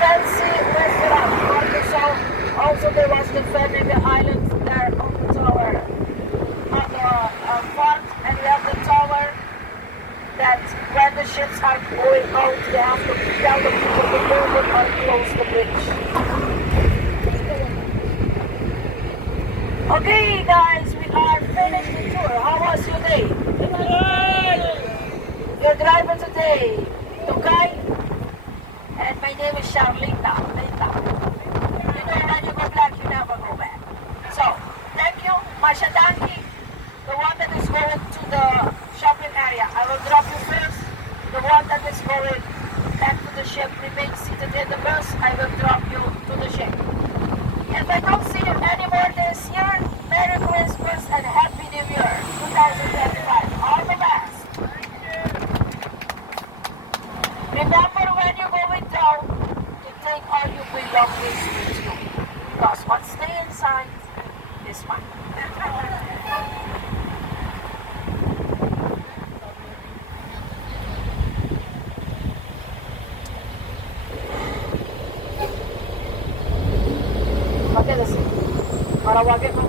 fancy restaurant. Also they was defending the island there on the tower, on the fort, and we have the tower that when the ships are going out, they have to tell the people to move it or close the bridge. Okay guys, we are finished the tour. How was your day? Your driver today, Tukay, and my name is Charlita. You know when you go black, you never go back. So, thank you, Mashadanki, the one that is going to the shopping area. I will drop you first. The one that is going back to the ship, remain seated in the bus. I will drop you to the ship. If I don't see you anymore this year, Merry Christmas and Happy New Year 2025. All the best. Remember when you're going down to take all your belongings with you. Because what stay inside is mine. Para wag mo